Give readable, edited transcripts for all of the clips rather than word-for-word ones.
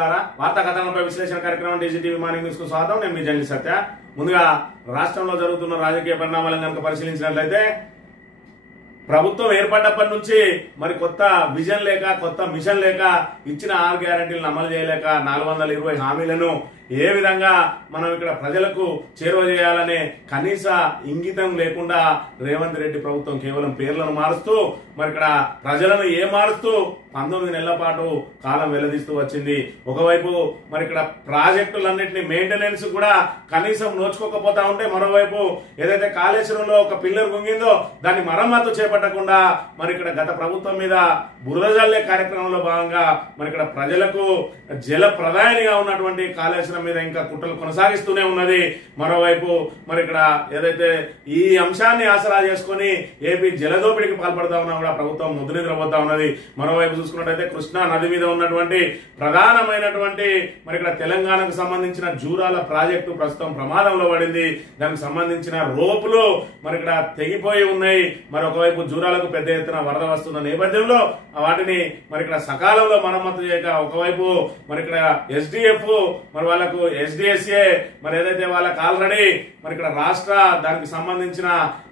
మిత్రులారా, వార్తా కథనంపై విశ్లేషణ కార్యక్రమం డీజీటీవీ మార్నింగ్ న్యూస్ కు స్వాగతం. నేను మీ జంగి సత్య. ముందుగా రాష్ట్రంలో జరుగుతున్న రాజకీయ పరిణామాలను కనుక పరిశీలించినట్లయితే ప్రభుత్వం ఏర్పడ్డప్పటి నుంచి మరి కొత్త విజన్ లేక, కొత్త మిషన్ లేక, ఇచ్చిన 6 గ్యారెంటీలను అమలు చేయలేక 420 హామీలను ఏ విధంగా మనం ఇక్కడ ప్రజలకు చేరువ చేయాలనే కనీస ఇంగితం లేకుండా రేవంత్ రెడ్డి ప్రభుత్వం కేవలం పేర్లను మారుస్తూ మరి ఇక్కడ ప్రజలను మారుస్తూ 19 నెలల పాటు కాలం వెల్లదీస్తూ వచ్చింది. ఒకవైపు మరి ఇక్కడ ప్రాజెక్టులన్నింటినీ మెయింటెనెన్స్ కూడా కనీసం నోచుకోకపోతా ఉంటే, మరోవైపు ఏదైతే కాళేశ్వరంలో ఒక పిల్లర్ గుంగిందో దాన్ని మరమ్మతు చేపట్టకుండా మరి ఇక్కడ గత ప్రభుత్వం మీద బురద జల్లే కార్యక్రమంలో భాగంగా మరి ఇక్కడ ప్రజలకు జల ప్రధానిగా ఉన్నటువంటి కాళేశ్వరం మీద ఇంకా కుట్రలు కొనసాగిస్తూనే ఉన్నది. మరోవైపు మరి ఇక్కడ ఏదైతే ఈ అంశాన్ని ఆసరా చేసుకుని ఏపీ జలదోపిడికి పాల్పడతా ఉన్నా కూడా ప్రభుత్వం ముద్దు నిద్రపోతా ఉన్నది. మరోవైపు చూసుకున్నట్టయితే కృష్ణా నది మీద ఉన్నటువంటి ప్రధానమైనటువంటి మరి ఇక్కడ తెలంగాణకు సంబంధించిన జూరాల ప్రాజెక్టు ప్రస్తుతం ప్రమాదంలో పడింది. దానికి సంబంధించిన రోపులు మరి ఇక్కడ తెగిపోయి ఉన్నాయి. మరి ఒకవైపు జూరాలకు పెద్ద ఎత్తున వరద వస్తున్న నేపథ్యంలో వాటిని మరి ఇక్కడ సకాలంలో మరమ్మతు చేయక, ఒకవైపు మరి ఇక్కడ ఎస్డిఎఫ్ మరి వాళ్ళకు ఎస్డిఎస్ఏ మరి ఏదైతే వాళ్ళకి ఆల్రెడీ మరి ఇక్కడ రాష్ట్ర దానికి సంబంధించిన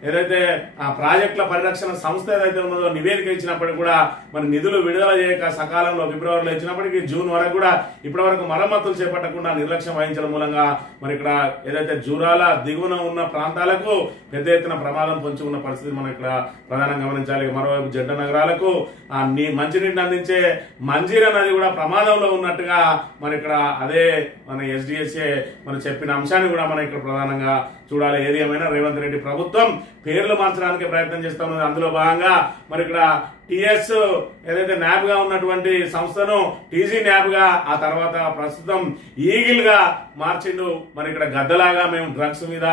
ఏదైతే ఆ ప్రాజెక్టుల పరిరక్షణ సంస్థ ఏదైతే ఉన్నదో నివేదిక ఇచ్చినప్పటికీ కూడా మరి నిధులు విడుదల చేయక సకాలంలో ఫిబ్రవరిలో ఇచ్చినప్పటికీ జూన్ వరకు కూడా ఇప్పటి వరకు మరమ్మతులు చేపట్టకుండా నిర్లక్ష్యం వహించడం మూలంగా మరి ఇక్కడ ఏదైతే జూరాల దిగువన ఉన్న ప్రాంతాలకు పెద్ద ఎత్తున ప్రమాదం పొంచి ఉన్న పరిస్థితి మనం ఇక్కడ ప్రధానంగా గమనించాలి. మరోవైపు జడ్డ నగరాలకు ఆ మంచినీటిని అందించే మంజీరా నది కూడా ప్రమాదంలో ఉన్నట్టుగా మరి ఇక్కడ అదే మన ఎస్డిఎస్ఏ మనం చెప్పిన అంశాన్ని కూడా మనం ఇక్కడ ప్రధానంగా చూడాలి. ఏది ఏమైనా రేవంత్ రెడ్డి ప్రభుత్వం పేర్లు మార్చడానికి ప్రయత్నం చేస్తా ఉన్నది. అందులో భాగంగా మరి ఇక్కడ టిఎస్ ఏదైతే న్యాబ్ గా ఉన్నటువంటి సంస్థను టీజీ న్యాబ్ గా, ఆ తర్వాత ప్రస్తుతం ఈగిల్ గా మార్చిండు. మరి ఇక్కడ గద్దలాగా మేము డ్రగ్స్ మీద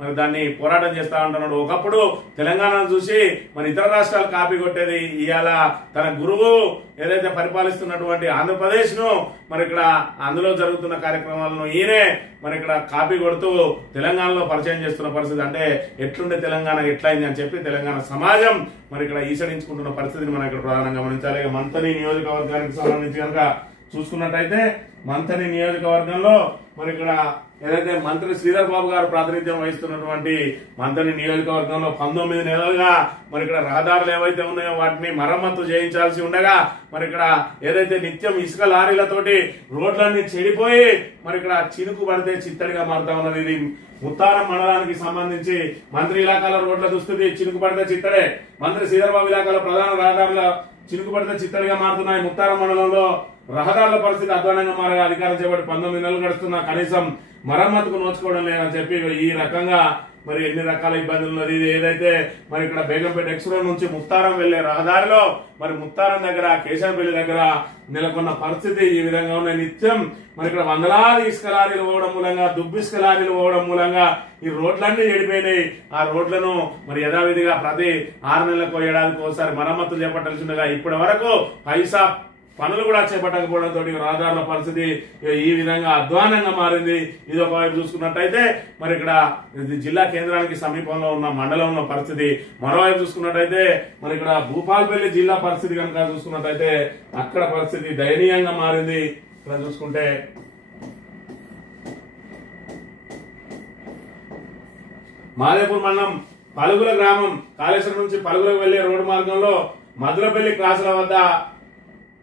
మరి దాన్ని పోరాటం చేస్తా ఉంటున్నాడు. ఒకప్పుడు తెలంగాణను చూసి మరి ఇతర రాష్ట్రాలు కాపీ కొట్టేది. ఇవాళ తన గురువు ఏదైతే పరిపాలిస్తున్నటువంటి ఆంధ్రప్రదేశ్ ను మరి ఇక్కడ అందులో జరుగుతున్న కార్యక్రమాలను ఈయనే మరి ఇక్కడ కాపీ కొడుతూ తెలంగాణలో పరిచయం చేస్తున్న పరిస్థితి. అంటే ఎట్లుండే తెలంగాణ ఎట్లయింది అని చెప్పి తెలంగాణ సమాజం మరి ఇక్కడ ఈసడించుకుంటున్న పరిస్థితిని మనం ఇక్కడ ప్రధానంగా గమనించాలి. మంథని నియోజకవర్గానికి సంబంధించి కనుక చూసుకున్నట్టయితే మంథని నియోజకవర్గంలో మరి ఇక్కడ ఏదైతే మంత్రి శ్రీధర్ బాబు గారు ప్రాతినిధ్యం వహిస్తున్నటువంటి మంథని నియోజకవర్గంలో 19 నెలలుగా మరి ఇక్కడ రహదారులు ఏవైతే ఉన్నాయో వాటిని మరమ్మతు చేయించాల్సి ఉండగా మరి ఇక్కడ ఏదైతే నిత్యం ఇసుక లారీలతోటి రోడ్లన్నీ చెడిపోయి మరి ఇక్కడ చినుకు పడితే చిత్తడిగా మారుతా ఉన్నది. ఇది ముత్తారం మండలానికి సంబంధించి మంత్రి ఇలాకాలో రోడ్ల దుస్థితి చినుకు పడితే చిత్తడే. మంత్రి శ్రీధర్ బాబు ఇలాకాలో ప్రధాన రహదారుల చినుకు పడితే చిత్తడిగా మారుతున్నాయి. ముత్తారం మండలంలో రహదారుల పరిస్థితి అధ్వానంగా మారగా అధికారం చేపట్టి 19 నెలలు గడుస్తున్నా కనీసం మరమ్మతుకు నోచుకోవడం లేదని చెప్పి ఈ రకంగా మరి ఎన్ని రకాల ఇబ్బందులు ఉన్నది. ఇది ఏదైతే మరి ఇక్కడ బేగంపేట ఎక్స్ప్రెస్ నుంచి ముత్తారం వెళ్లే రహదారిలో మరి ముత్తారం దగ్గర, కేశంపల్లి దగ్గర నెలకొన్న పరిస్థితి ఈ విధంగా ఉన్న. నిత్యం మరి ఇక్కడ వందలాది ఇసుక లారీలు పోవడం మూలంగా, దుబ్బిసుక లారీలు పోవడం మూలంగా ఈ రోడ్లన్నీ చెడిపోయినాయి. ఆ రోడ్లను మరి యథావిధిగా ప్రతి 6 నెలలకు, ఏడాదికి ఒకసారి మరమ్మతులు చేపట్టాల్సి ఉండగా ఇప్పటి వరకు పైసా పనులు కూడా చేపట్టకపోవడంతో రహదారుల పరిస్థితి ఈ విధంగా అధ్వానంగా మారింది. ఇది ఒకవైపు చూసుకున్నట్టయితే మరి ఇక్కడ జిల్లా కేంద్రానికి సమీపంలో ఉన్న మండలంలో పరిస్థితి. మరోవైపు చూసుకున్నట్టయితే మరి ఇక్కడ భూపాల్పల్లి జిల్లా పరిస్థితి కనుక చూసుకున్నట్టయితే అక్కడ పరిస్థితి దయనీయంగా మారింది. ఇక్కడ చూసుకుంటే మాదేపూర్ మండలం పలుగుల గ్రామం కాళేశ్వరం నుంచి పలుగులకు వెళ్లే రోడ్డు మార్గంలో మధురపల్లి క్రాసుల వద్ద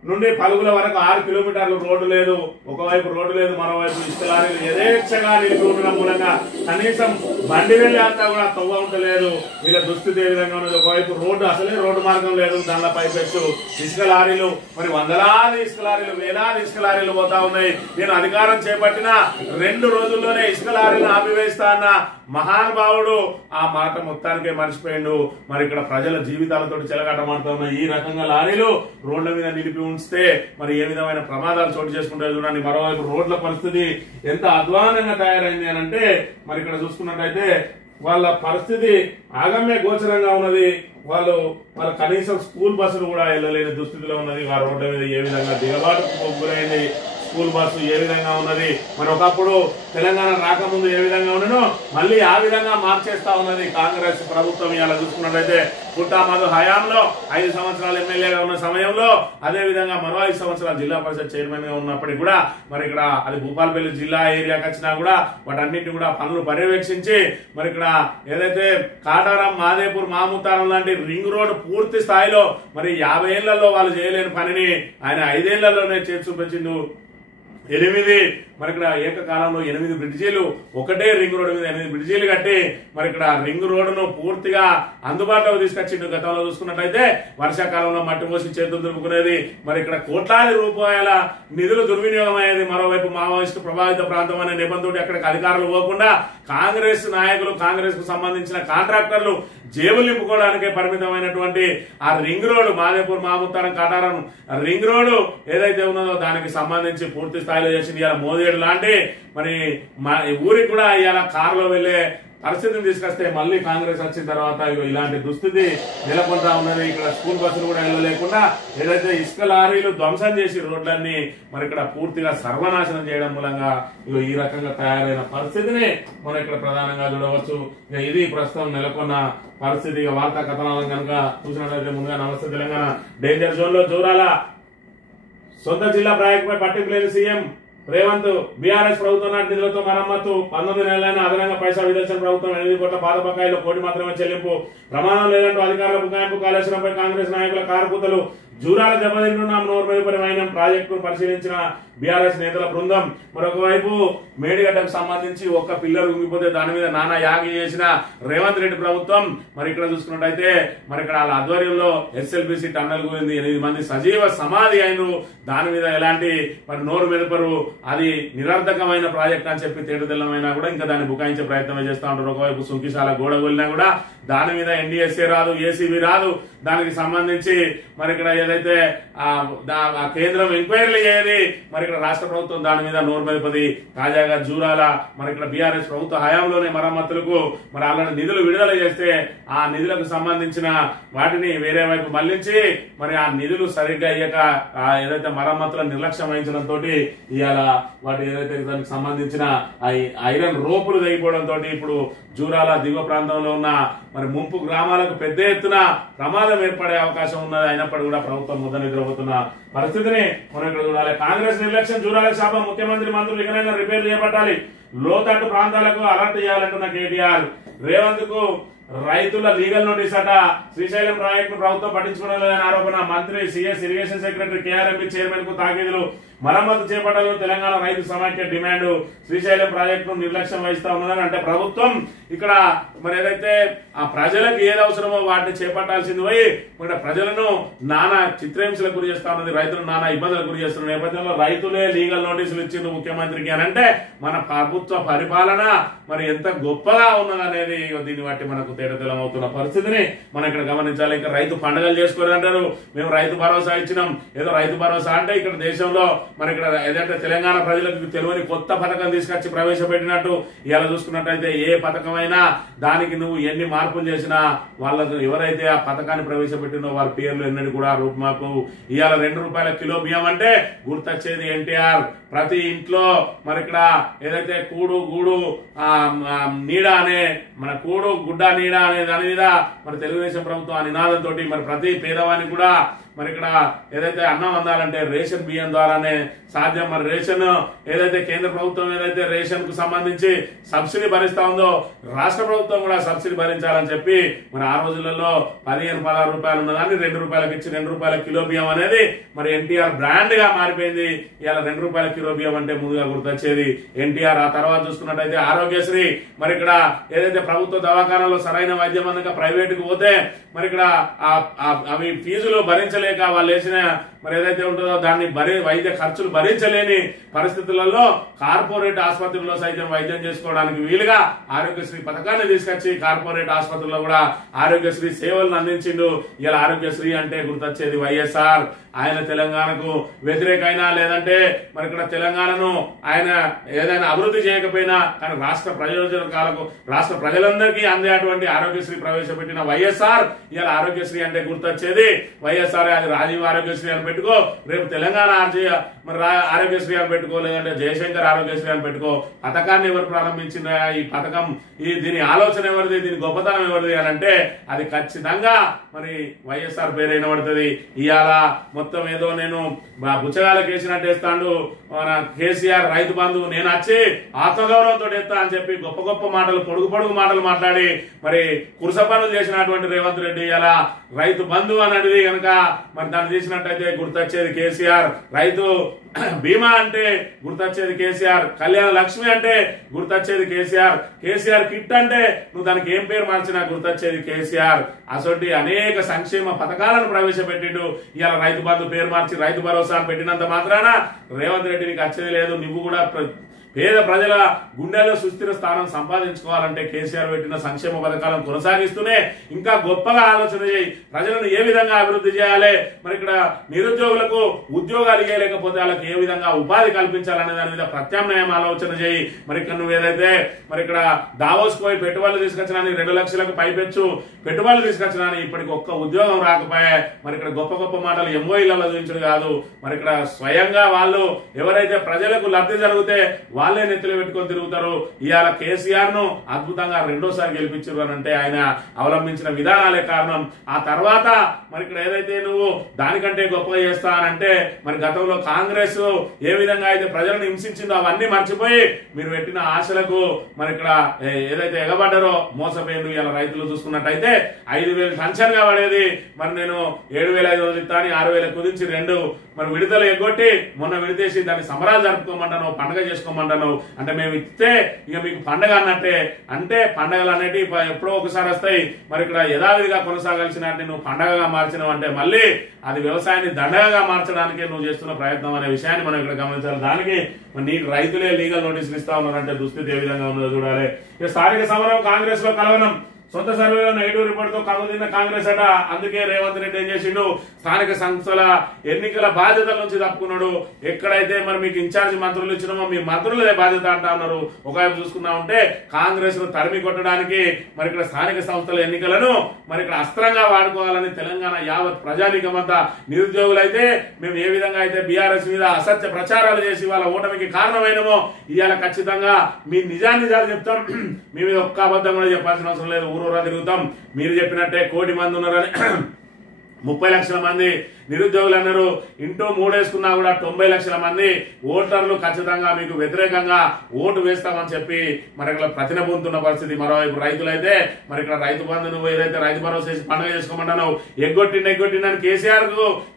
నుండి పలుగుల వరకు 6 కిలోమీటర్లు రోడ్డు లేదు. ఒకవైపు రోడ్డు లేదు, మరోవైపు ఇసుక లారీలు యథేచ్ఛగా నిలిపి ఉండడం మూలంగా కనీసం బండి వెళ్లే అంతా కూడా తవ్వ ఉండలేదు. వీళ్ళ దుస్థితి ఏ విధంగా ఉన్నది. ఒకవైపు రోడ్డు అసలే రోడ్డు మార్గం లేదు, దానిలో పైపెచ్చు ఇసుక లారీలు మరి వందలాది ఇసుక లారీలు, వేలాది ఇసుక లారీలు పోతా ఉన్నాయి. నేను అధికారం చేపట్టిన 2 రోజుల్లోనే ఇసుక లారీలను ఆపివేస్తా అన్న మహానుభావుడు ఆ మాట మొత్తానికే మర్చిపోయిండు. మరి ఇక్కడ ప్రజల జీవితాలతో చెలగాటమాడుతూ ఉన్నాయి. ఈ రకంగా లారీలు రోడ్ల మీద నిలిపి ఉంచితే మరి ఏ విధమైన ప్రమాదాలు చోటు చేసుకుంటే చూడండి. మరోవైపు రోడ్ల పరిస్థితి ఎంత అధ్వానంగా తయారైంది అని అంటే మరి ఇక్కడ చూసుకున్నట్టయితే వాళ్ళ పరిస్థితి ఆగమ్య గోచరంగా ఉన్నది. వాళ్ళ కనీసం స్కూల్ బస్సులు కూడా వెళ్ళలేని దుస్థితిలో ఉన్నది. ఆ రోడ్ల మీద ఏ విధంగా దిగబాటుకు గురైంది. స్కూల్ బస్సు ఏ విధంగా ఉన్నది, మరి ఒకప్పుడు తెలంగాణ రాకముందు ఏ విధంగా ఉండనో మళ్ళీ ఆ విధంగా మార్చేస్తా ఉన్నది కాంగ్రెస్ ప్రభుత్వం. ఇలా చూసుకున్నట్లయితే పుట్టామధు హయాంలో 5 సంవత్సరాలు ఎమ్మెల్యేగా ఉన్న సమయంలో, అదే విధంగా మరో 5 సంవత్సరాలు జిల్లా పరిషత్ చైర్మన్ గా ఉన్నప్పటికీ కూడా మరి ఇక్కడ అది భూపాలపల్లి జిల్లా ఏరియాకి వచ్చినా కూడా వాటన్నిటిని కూడా పనులు పర్యవేక్షించి మరి ఇక్కడ ఏదైతే కాటారం, మాదేపూర్, మాముతారం లాంటి రింగ్ రోడ్ పూర్తి స్థాయిలో మరి 50 ఏళ్లలో వాళ్ళు చేయలేని పనిని ఆయన 5 ఏళ్లలోనే చేసి చూపించిండు. 8 మరి ఇక్కడ ఏకకాలంలో 8 బ్రిడ్జీలు, ఒకటే రింగ్ రోడ్డు మీద 8 బ్రిడ్జీలు కట్టి మరి ఇక్కడ రింగ్ రోడ్డును పూర్తిగా అందుబాటులోకి తీసుకొచ్చిండు. గతంలో చూసుకున్నట్టయితే వర్షాకాలంలో మట్టి పోసి చేతులు దులుపుకునేది, మరి ఇక్కడ కోట్లాది రూపాయల నిధులు దుర్వినియోగం అయ్యేది. మరోవైపు మావోయిస్టు ప్రభావిత ప్రాంతం అనే నిబంధనతో అక్కడికి అధికారులు పోకుండా కాంగ్రెస్ నాయకులు, కాంగ్రెస్ కు సంబంధించిన కాంట్రాక్టర్లు జేబులు నింపుకోవడానికే పరిమితమైనటువంటి ఆ ring road, Madepur, Mamutharam, Kataram ring road ఏదైతే ఉన్నదో దానికి సంబంధించి పూర్తి స్థాయిలో చేసింది. ఇలా మోదీ లాంటి మరి ఊరికి కూడా ఇవాళ కారులో వెళ్లే పరిస్థితిని తీసుకొస్తే మళ్ళీ కాంగ్రెస్ వచ్చిన తర్వాత ఇలాంటి దుస్థితి నెలకొంటా ఉన్నది. ఇక్కడ స్కూల్ బస్సులు కూడా వెళ్ళలేకుండా ఏదైతే ఇసుక లారీలు ధ్వంసం చేసి రోడ్లన్నీ మరి ఇక్కడ పూర్తిగా సర్వనాశనం చేయడం మూలంగా ఈ రకంగా తయారైన పరిస్థితిని మనం ఇక్కడ ప్రధానంగా చూడవచ్చు. ఇది ప్రస్తుతం నెలకొన్న పరిస్థితి. వార్తా కథనాలను కనుక చూసినట్లయితే ముందుగా నమస్తే తెలంగాణ డేంజర్ జోన్ లో జూరాల సొంత జిల్లా ప్రాజెక్టుపై పట్టింపు లేని సీఎం రేవంత్. బీఆర్ఎస్ ప్రభుత్వం నాటి నిధులతో మరమ్మతు, 19 నెలలైన అదనంగా పైసా విధించిన ప్రభుత్వం 8 కోట్ల పాత బకాయిలో 1 కోటి మాత్రమే చెల్లింపు, ప్రమాదం లేదంటూ అధికారుల బుకాయింపు, కాళేశ్వరంపై కాంగ్రెస్ నాయకుల కారుకూతలు, జూరాల దెబ్బతింటున్నాం నోరు మీద పరిమైన ప్రాజెక్టును పరిశీలించిన బీఆర్ఎస్ నేతల బృందం. మరొక వైపు మేడిగడ్డకు సంబంధించి ఒక్క పిల్లలు ఉంగిపోతే దాని మీద నానా యాగి చేసిన రేవంత్ రెడ్డి ప్రభుత్వం. మరి ఇక్కడ చూసుకున్నట్టయితే మరి ఇక్కడ వాళ్ళ ఆధ్వర్యంలో ఎస్ఎల్బిసి టన్నల్ గురించి 8 మంది సజీవ సమాధి అయినరు. దాని మీద ఎలాంటి మరి నోరు మెదపరు, అది నిరర్ధకమైన ప్రాజెక్ట్ అని చెప్పి తేటతెల్లమైనా కూడా ఇంకా దాన్ని బుకాయించే ప్రయత్నమే చేస్తా ఉంటారు. ఒకవైపు సుంకిశాల గోడ గొలినా కూడా దాని మీద ఎన్డీఎస్ఏ రాదు, ఏసీబీ రాదు. దానికి సంబంధించి మరి ఇక్కడ ఏదైతే ఆ కేంద్రం ఎంక్వైరీలు చేయది, మరి ఇక్కడ రాష్ట్ర ప్రభుత్వం దాని మీద నోరు మెదపది. తాజాగా జూరాల మరి ఇక్కడ బీఆర్ఎస్ ప్రభుత్వ హయాంలోనే మరమ్మతులకు మరి అలాంటి నిధులు విడుదల చేస్తే ఆ నిధులకు సంబంధించిన వాటిని వేరే వైపు మళ్లించి మరి ఆ నిధులు సరిగ్గా అయ్యాక ఏదైతే మరమ్మతులను నిర్లక్ష్యం వహించడంతో ఇవాళ వాటి ఏదైతే దానికి సంబంధించిన ఐరన్ రోపులు తెగిపోవడంతో ఇప్పుడు జూరాల దిగువ ప్రాంతంలో ఉన్న మరి ముంపు గ్రామాలకు పెద్ద ఎత్తున ప్రమాదం ఏర్పడే అవకాశం ఉన్నది. అయినప్పటికీ కూడా ప్రభుత్వం ముద్ద నిద్రపోతున్న పరిస్థితిని మనం ఇక్కడ చూడాలి. కాంగ్రెస్ నిర్లక్ష్యం జూరాల శాపం, ముఖ్యమంత్రి మంత్రులు ఇకనైనా రిపేర్లు చేపట్టాలి, లోతట్టు ప్రాంతాలకు అలర్ట్ చేయాలంటున్న కేటీఆర్. రేవంత్ కు రైతుల లీగల్ నోటీస్ అట, శ్రీశైలం ప్రాజెక్టు ప్రభుత్వం పట్టించుకోవడం లేదని ఆరోపణ, మంత్రి CS irrigation secretary KRMP chairman కు తాకీదులు, మరమ్మతు చేపట్టాలని తెలంగాణ రైతు సమాఖ్య డిమాండ్. శ్రీశైలం ప్రాజెక్టును నిర్లక్ష్యం వహిస్తా ఉన్నదని అంటే ప్రభుత్వం ఇక్కడ మరి ఏదైతే ఆ ప్రజలకు ఏది అవసరమో వాటిని చేపట్టాల్సింది పోయి మరి ప్రజలను నానా చిత్రహింసలకు గురి చేస్తా ఉన్నది, రైతులను నానా ఇబ్బందులకు గురి చేస్తున్న నేపథ్యంలో రైతులే లీగల్ నోటీసులు ఇచ్చింది ముఖ్యమంత్రికి అని అంటే మన ప్రభుత్వ పరిపాలన మరి ఎంత గొప్పగా ఉన్నదనేది దీన్ని బట్టి మనకు తేటతెల్లం అవుతున్న పరిస్థితిని మనం ఇక్కడ గమనించాలి. ఇక్కడ రైతు పండుగలు చేసుకోరంటారు, మేము రైతు భరోసా ఇచ్చినాం. ఏదో రైతు భరోసా అంటే ఇక్కడ దేశంలో మరి ఇక్కడ ఏదంటే తెలంగాణ ప్రజలకు తెలియని కొత్త పథకం తీసుకొచ్చి ప్రవేశపెట్టినట్టు ఇలా చూసుకున్నట్టయితే ఏ పథకమైనా దానికి నువ్వు ఎన్ని మార్పులు చేసినా వాళ్ళకు ఎవరైతే ఆ పథకాన్ని ప్రవేశపెట్టినో వారి పేర్లు ఎన్నని కూడా రూపుమాపు. ఇవాళ 2 రూపాయల కిలో బియ్యం అంటే గుర్తొచ్చేది ఎన్టీఆర్. ప్రతి ఇంట్లో మరి ఇక్కడ ఏదైతే కూడు గూడు నీడ అనే మన కూడు గుడ్డ నీడ అనే దాని మీద మరి తెలుగుదేశం ప్రభుత్వం ఆ నినాదంతో మరి ప్రతి పేదవానికి కూడా మరి ఇక్కడ ఏదైతే అన్నం అందాలంటే రేషన్ బియ్యం ద్వారానే సాధ్యం. మరి రేషన్ ఏదైతే కేంద్ర ప్రభుత్వం ఏదైతే రేషన్ కు సంబంధించి సబ్సిడీ భరిస్తా ఉందో రాష్ట్ర ప్రభుత్వం కూడా సబ్సిడీ భరించాలని చెప్పి మరి ఆ రోజులలో 15-16 రూపాయలు ఉన్నదాన్ని 2 రూపాయలకు ఇచ్చి 2 రూపాయల కిలో బియ్యం అనేది మరి ఎన్టీఆర్ బ్రాండ్ గా మారిపోయింది. ఇవాళ 2 రూపాయల కిలో బియ్యం అంటే ముందుగా గుర్తొచ్చేది ఎన్టీఆర్. ఆ తర్వాత చూసుకున్నట్టయితే ఆరోగ్యశ్రీ మరి ఇక్కడ ఏదైతే ప్రభుత్వ దవాఖానాలో సరైన వైద్యం అందక ప్రైవేటుకు పోతే మరి ఇక్కడ అవి ఫీజులు భరించలేక వాళ్ళు వేసిన మరి ఏదైతే ఉంటుందో దాన్ని వైద్య ఖర్చులు భరించలేని పరిస్థితులలో కార్పొరేట్ ఆసుపత్రుల్లో సైతం వైద్యం చేసుకోవడానికి వీలుగా ఆరోగ్యశ్రీ పథకాన్ని తీసుకొచ్చి కార్పొరేట్ ఆసుపత్రుల్లో కూడా ఆరోగ్యశ్రీ సేవలను అందించిండు. ఇలా ఆరోగ్యశ్రీ అంటే గుర్తొచ్చేది వైఎస్ఆర్. ఆయన తెలంగాణకు వ్యతిరేకైనా లేదంటే మరి ఇక్కడ తెలంగాణను ఆయన ఏదైనా అభివృద్ధి చేయకపోయినా కానీ రాష్ట్ర ప్రయోజనాలకు రాష్ట్ర ప్రజలందరికీ అందేటువంటి ఆరోగ్యశ్రీ ప్రవేశపెట్టిన వైఎస్ఆర్. ఇలా ఆరోగ్యశ్రీ అంటే గుర్తొచ్చేది వైఎస్ఆర్. అది రాజీవ్ ఆరోగ్యశ్రీ అని పెట్టుకో, రేపు తెలంగాణ మరి ఆరోగ్యశ్రీ అని పెట్టుకో, లేదంటే జయశంకర్ ఆరోగ్యశ్రీ అని పెట్టుకో. పథకాన్ని ఎవరు ప్రారంభించిన ఈ పథకం, దీని ఆలోచన ఎవరిది, దీని గొప్పతనం ఎవరిది అని అంటే అది ఖచ్చితంగా మరి వైఎస్ఆర్ పేరు అయిన పడుతుంది. ఇవాళ మొత్తం ఏదో నేను బుచ్చగాలకు వేసినట్టు వేస్తాడు మన కేసీఆర్ రైతు బంధు, నేను వచ్చి ఆత్మగౌరవంతో ఎత్తా అని చెప్పి గొప్ప గొప్ప మాటలు, పొడుగు మాటలు మాట్లాడి మరి కురుస పనులు చేసినటువంటి రేవంత్ రెడ్డి ఇలా రైతు బంధు అనేది కనుక మరి దాన్ని చేసినట్టయితే గుర్తొచ్చేది కేసీఆర్. రైతు బీమా అంటే గుర్తొచ్చేది కేసీఆర్. కళ్యాణ లక్ష్మి అంటే గుర్తొచ్చేది కేసీఆర్. కేసీఆర్ కిట్ అంటే నువ్వు దానికి ఏం పేరు మార్చినా గుర్తొచ్చేది కేసీఆర్. అసొంటి అనేక సంక్షేమ పథకాలను ప్రవేశపెట్టిండు. ఇలా రైతు బంధు పేరు మార్చి రైతు భరోసా అని పెట్టినంత మాత్రాన రేవంత్ రెడ్డి నీకు వచ్చేది లేదు. నువ్వు కూడా పేద ప్రజల గుండెల్లో సుస్థిర స్థానం సంపాదించుకోవాలంటే కేసీఆర్ పెట్టిన సంక్షేమ పథకాలను కొనసాగిస్తూనే ఇంకా గొప్పగా ఆలోచన చేయి. ప్రజలను ఏ విధంగా అభివృద్ధి చేయాలి, మరి ఇక్కడ నిరుద్యోగులకు ఉద్యోగాలు ఇవ్వలేకపోతే వాళ్ళకి ఏ విధంగా ఉపాధి కల్పించాలనే దాని మీద ప్రత్యామ్నాయం ఆలోచన చేయి. మరి ఇక్కడ నువ్వు ఏదైతే మరి ఇక్కడ దావోస్ పోయి పెట్టుబడులు తీసుకొచ్చినా 2 లక్షలకు పైపెచ్చు పెట్టుబడులు తీసుకొచ్చినా ఇప్పటికి ఒక్క ఉద్యోగం రాకపోయా. మరి ఇక్కడ గొప్ప గొప్ప మాటలు ఎంఓఈలలో చూపించడం కాదు, మరి ఇక్కడ స్వయంగా వాళ్ళు ఎవరైతే ప్రజలకు లబ్ధి జరిగితే వాళ్ళే నెత్తిలో పెట్టుకొని తిరుగుతారు. ఇవాళ కేసీఆర్ ను అద్భుతంగా 2వ సారి గెలిపించారు అని అంటే ఆయన అవలంబించిన విధానాలే కారణం. ఆ తర్వాత మరి ఇక్కడ ఏదైతే నువ్వు దానికంటే గొప్పగా చేస్తానంటే మరి గతంలో కాంగ్రెస్ ఏ విధంగా అయితే ప్రజలను హింసించిందో అవన్నీ మర్చిపోయి మీరు పెట్టిన ఆశలకు మరి ఇక్కడ ఏదైతే ఎగబడ్డారో మోసపోయింది. ఇలా రైతులు చూసుకున్నట్టయితే 5,000 పెన్షన్ గా పడేది మరి నేను 7,500 ఇస్తా అని 6,000 కుదించి 2 మరి విడుదల ఎగ్గొట్టి మొన్న విడితేసి దాన్ని సంబరాలు జరుపుకోమంటాను, పండుగ చేసుకోమంటాను. అంటే మేము ఇస్తే ఇక మీకు పండగ అన్నట్టే. అంటే పండగలు అనేవి ఎప్పుడో ఒకసారి వస్తాయి. మరి ఇక్కడ యథావిధిగా కొనసాగాల్సినట్టు నువ్వు పండగగా మార్చినావు అంటే మళ్ళీ అది వ్యవసాయాన్ని దండగగా మార్చడానికే నువ్వు చేస్తున్న ప్రయత్నం అనే విషయాన్ని మనం ఇక్కడ గమనించాలి. దానికి నీకు రైతులే లీగల్ నోటీసులు ఇస్తా ఉన్నారంటే దుస్థితి ఏ విధంగా ఉన్నదో చూడాలి. ఇక స్థానిక సమరం కాంగ్రెస్ లో కలవనం, సొంత సర్వేలో నెగిటివ్ రిపోర్ట్ తో కలుగుతున్న కాంగ్రెస్ అట. అందుకే రేవంత్ రెడ్డి ఏం చేసిండు, స్థానిక సంస్థల ఎన్నికల బాధ్యతల నుంచి తప్పుకున్నాడు. ఎక్కడైతే మరి మీకు ఇన్ఛార్జ్ మంత్రులు ఇచ్చినామో మీ మంత్రులదే బాధ్యత అంటా ఉన్నారు. ఒకవైపు చూసుకున్నా ఉంటే కాంగ్రెస్ ను తరిమి కొట్టడానికి మరి ఇక్కడ స్థానిక సంస్థల ఎన్నికలను మరి ఇక్కడ అస్త్రంగా వాడుకోవాలని తెలంగాణ యావత్ ప్రజానీకమంతా, నిరుద్యోగులైతే మేము ఏ విధంగా అయితే బీఆర్ఎస్ మీద అసత్య ప్రచారాలు చేసి వాళ్ళ ఓటమికి కారణమైనమో ఇవాళ ఖచ్చితంగా మీ నిజాలు చెప్తాం. మీ మీద ఒక్క అబద్ధం కూడా చెప్పాల్సిన అవసరం లేదు. ఊరూరా తిరుగుతాం. మీరు చెప్పినట్టే 1 కోటి మంది ఉన్నారని 30 లక్షల మంది నిరుద్యోగులు అన్నారు. ఇంటూ 3 వేసుకున్నా కూడా 90 లక్షల మంది ఓటర్లు ఖచ్చితంగా మీకు వ్యతిరేకంగా ఓటు వేస్తామని చెప్పి మరి ఇక్కడ ప్రతినబుతున్న పరిస్థితి. మరోవైపు రైతులైతే మరి ఇక్కడ రైతు బంధు నువ్వు ఏదైతే రైతు భరోసా చేసి పండుగ చేసుకోమంటున్నావు, ఎగ్గొట్టిందని